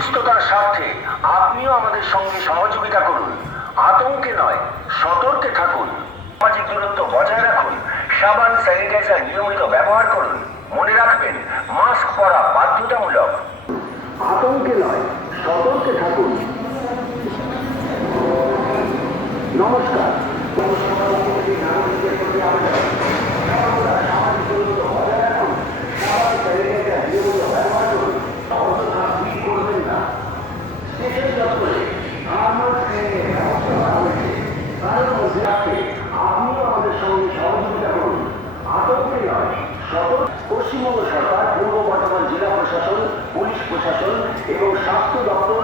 সুস্থতার স্বার্থে আপনিও আমাদের সঙ্গে সহযোগিতা করুন। আতঙ্কে নয়, সতর্কে থাকুন। সামাজিক দূরত্ব বজায় রাখুন। সাবান, স্যানিটাইজার নিয়মিত ব্যবহার করুন। মনে রাখবেন, মাস্ক পরা বাধ্যতামূলক। আতঙ্কে নয়, সতর্কে থাকুন। নমস্কার। পশ্চিমবঙ্গ সরকার, পূর্ব বর্ধমান জেলা প্রশাসন, পুলিশ প্রশাসন এবং স্বাস্থ্য দপ্তর